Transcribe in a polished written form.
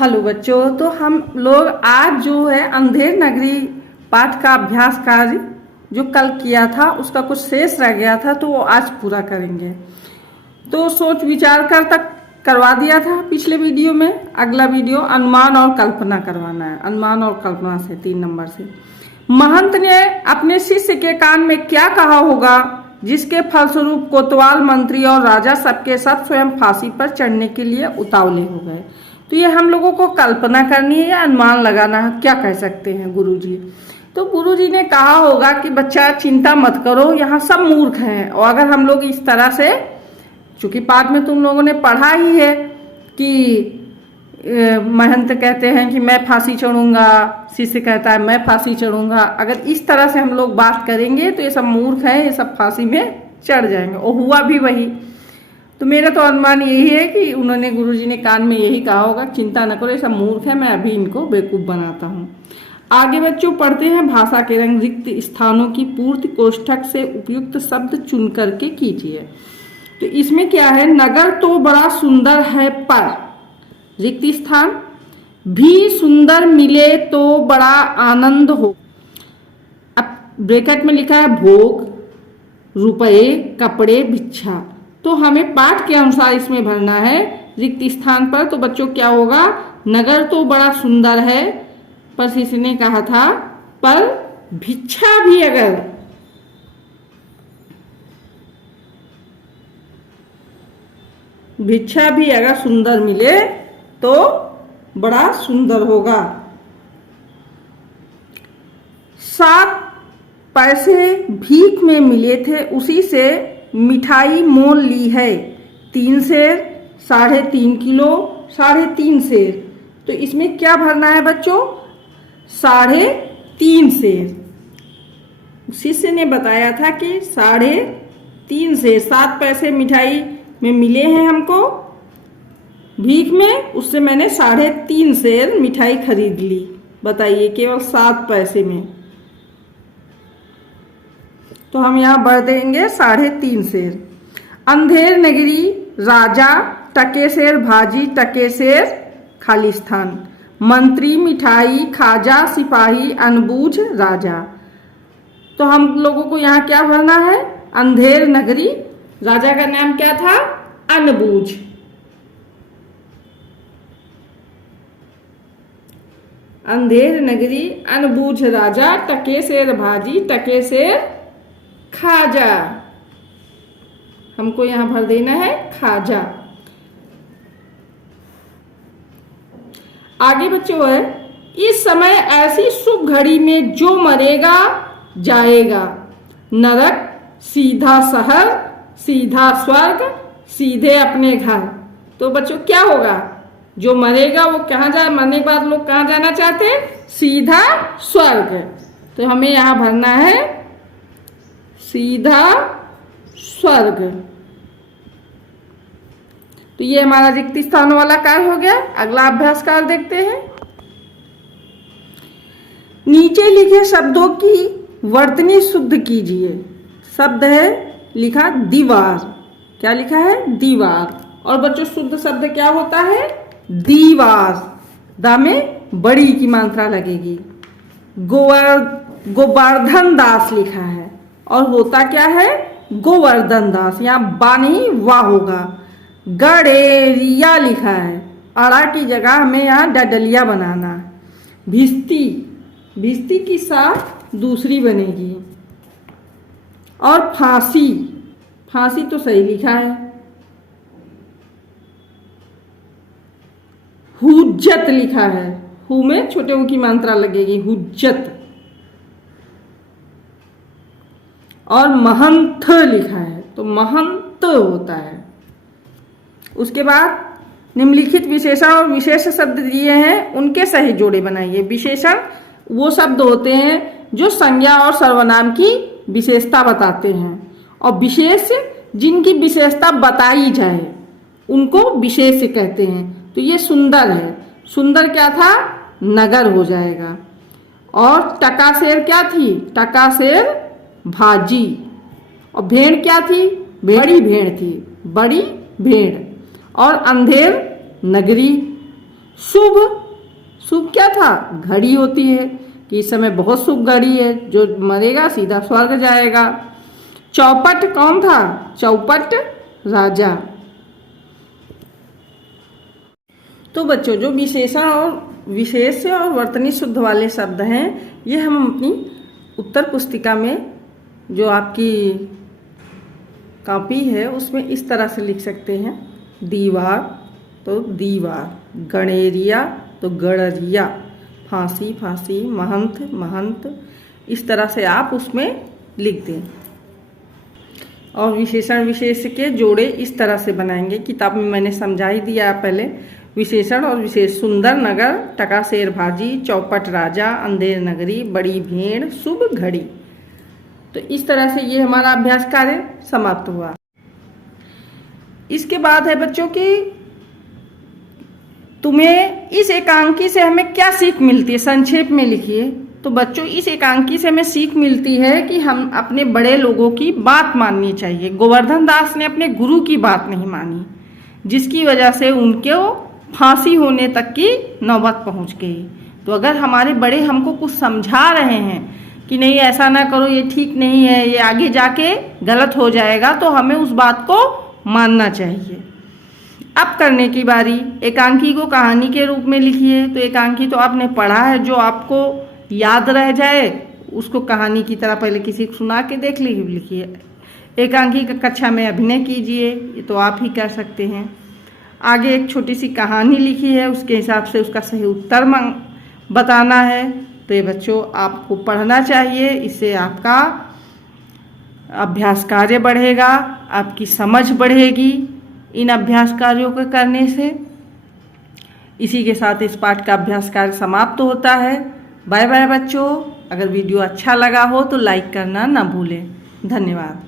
Hello बच्चों, तो हम लोग आज जो है अंधेर नगरी पाठ का अभ्यास कार्य जो कल किया था उसका कुछ शेष रह गया था, तो वो आज पूरा करेंगे। तो सोच विचार कर तक करवा दिया था पिछले वीडियो में। अगला वीडियो अनुमान और कल्पना करवाना है। अनुमान और कल्पना से 3 नंबर से महंत ने अपने शिष्य के कान में क्या कहा होगा जिसके फलस्वरूप कोतवाल मंत्री और राजा सबके सब स्वयं फांसी पर चढ़ने के लिए उतावले हो गए। तो ये हम लोगों को कल्पना करनी है या अनुमान लगाना है, क्या कह सकते हैं गुरुजी। तो गुरुजी ने कहा होगा कि बच्चा चिंता मत करो, यहाँ सब मूर्ख हैं। और अगर हम लोग इस तरह से, चूंकि पाठ में तुम लोगों ने पढ़ा ही है कि महंत कहते हैं कि मैं फांसी चढ़ूंगा, शिष्य कहता है मैं फांसी चढ़ूंगा। अगर इस तरह से हम लोग बात करेंगे तो ये सब मूर्ख हैं, ये सब फांसी में चढ़ जाएंगे। और हुआ भी वही। तो मेरा तो अनुमान यही है कि उन्होंने, गुरुजी ने कान में यही कहा होगा, चिंता न करो ये सब मूर्ख है, मैं अभी इनको बेवकूफ बनाता हूँ। आगे बच्चों पढ़ते हैं। भाषा के रंग रिक्त स्थानों की पूर्ति कोष्ठक से उपयुक्त शब्द चुन करके कीजिए। तो इसमें क्या है, नगर तो बड़ा सुंदर है पर रिक्त स्थान, भी सुंदर मिले तो बड़ा आनंद हो। अब ब्रैकेट में लिखा है भोग, रुपए, कपड़े, भिक्षा। तो हमें पाठ के अनुसार इसमें भरना है रिक्त स्थान पर। तो बच्चों क्या होगा, नगर तो बड़ा सुंदर है पर शिष्य ने कहा था पर भिक्षा भी अगर सुंदर मिले तो बड़ा सुंदर होगा। 7 पैसे भीख में मिले थे, उसी से मिठाई मोल ली है। 3 सेर, 3.5 किलो, 3.5 सेर। तो इसमें क्या भरना है बच्चों, 3.5 सेर। शिष्य ने बताया था कि 3.5 सेर, 7 पैसे मिठाई में मिले हैं हमको भीख में, उससे मैंने 3.5 सेर मिठाई खरीद ली। बताइए, केवल 7 पैसे में। तो हम यहाँ भर देंगे 3.5 सेर। अंधेर नगरी राजा, टके सेर भाजी, टके सेर खाली स्थान, मंत्री मिठाई, खाजा सिपाही, अनबूझ राजा। तो हम लोगों को यहाँ क्या भरना है, अंधेर नगरी, राजा का नाम क्या था, अनबूझ। अंधेर नगरी अनबूझ राजा, टके सेर भाजी, टके सेर खाजा। हमको यहां भर देना है खाजा। आगे बच्चों है, इस समय ऐसी शुभ घड़ी में जो मरेगा जाएगा नरक, सीधा शहर, सीधा स्वर्ग, सीधे अपने घर। तो बच्चों क्या होगा, जो मरेगा वो कहाँ जा, मरने के बाद लोग कहाँ जाना चाहते हैं, सीधा स्वर्ग। तो हमें यहां भरना है सीधा स्वर्ग। तो ये हमारा रिक्त स्थान वाला कार्य हो गया। अगला अभ्यास कार्य देखते हैं। नीचे लिखे शब्दों की वर्तनी शुद्ध कीजिए। शब्द है लिखा दीवार। क्या लिखा है, दीवार। और बच्चों शुद्ध शब्द क्या होता है, दीवार। दा में बड़ी की मात्रा लगेगी। गोवर्धन दास लिखा है और होता क्या है, गोवर्धन दास। यहाँ बा नहीं वाह होगा। गड़ेरिया लिखा है, अड़ा की जगह हमें यहाँ डडलिया बनाना। भिस्ती, भिस्ती की साथ दूसरी बनेगी। और फांसी, फांसी तो सही लिखा है। हुज्जत लिखा है, हु में छोटे ऊ की मात्रा लगेगी, हुज्जत। और महंत लिखा है, तो महंत होता है। उसके बाद निम्नलिखित विशेषण और विशेष शब्द दिए हैं, उनके सही जोड़े बनाइए। विशेषण वो शब्द होते हैं जो संज्ञा और सर्वनाम की विशेषता बताते हैं, और विशेष जिनकी विशेषता बताई जाए उनको विशेष कहते हैं। तो ये सुंदर है, सुंदर क्या था, नगर हो जाएगा। और टका शेर क्या थी, टका शेर भाजी। और भेड़ क्या थी, बड़ी भेड़ थी, बड़ी भेड़। और अंधेर नगरी, शुभ, शुभ क्या था? घड़ी होती है कि इस समय बहुत शुभ घड़ी है, जो मरेगा सीधा स्वर्ग जाएगा। चौपट कौन था? चौपट राजा। तो बच्चों, जो विशेषण और विशेष और वर्तनी शुद्ध वाले शब्द हैं, ये हम अपनी उत्तर पुस्तिका में जो आपकी कॉपी है उसमें इस तरह से लिख सकते हैं। दीवार तो दीवार, गणेरिया तो गणरिया, फांसी फांसी, महंत महंत, इस तरह से आप उसमें लिख दें। और विशेषण विशेष के जोड़े इस तरह से बनाएंगे, किताब में मैंने समझा ही दिया पहले। विशेषण और विशेष: सुंदर नगर, टका शेर भाजी, चौपट राजा, अंधेर नगरी, बड़ी भेड़, शुभ घड़ी। तो इस तरह से ये हमारा अभ्यास कार्य समाप्त हुआ। इसके बाद है बच्चों की तुम्हें इस एकांकी से हमें क्या सीख मिलती है, संक्षेप में लिखिए। तो बच्चों, इस एकांकी से हमें सीख मिलती है कि हम अपने बड़े लोगों की बात माननी चाहिए। गोवर्धन दास ने अपने गुरु की बात नहीं मानी, जिसकी वजह से उनको फांसी होने तक की नौबत पहुंच गई। तो अगर हमारे बड़े हमको कुछ समझा रहे हैं कि नहीं ऐसा ना करो, ये ठीक नहीं है, ये आगे जाके गलत हो जाएगा, तो हमें उस बात को मानना चाहिए। अब करने की बारी, एकांकी को कहानी के रूप में लिखिए। तो एकांकी तो आपने पढ़ा है, जो आपको याद रह जाए उसको कहानी की तरह पहले किसी को सुना के देख लिखिए। एकांकी का कक्षा में अभिनय कीजिए, ये तो आप ही कर सकते हैं। आगे एक छोटी सी कहानी लिखी है, उसके हिसाब से उसका सही उत्तर बताना है। तो ये बच्चों आपको पढ़ना चाहिए, इससे आपका अभ्यास कार्य बढ़ेगा, आपकी समझ बढ़ेगी इन अभ्यास कार्यों को करने से। इसी के साथ इस पाठ का अभ्यास कार्य समाप्त होता है। बाय बाय बच्चों। अगर वीडियो अच्छा लगा हो तो लाइक करना ना भूलें। धन्यवाद।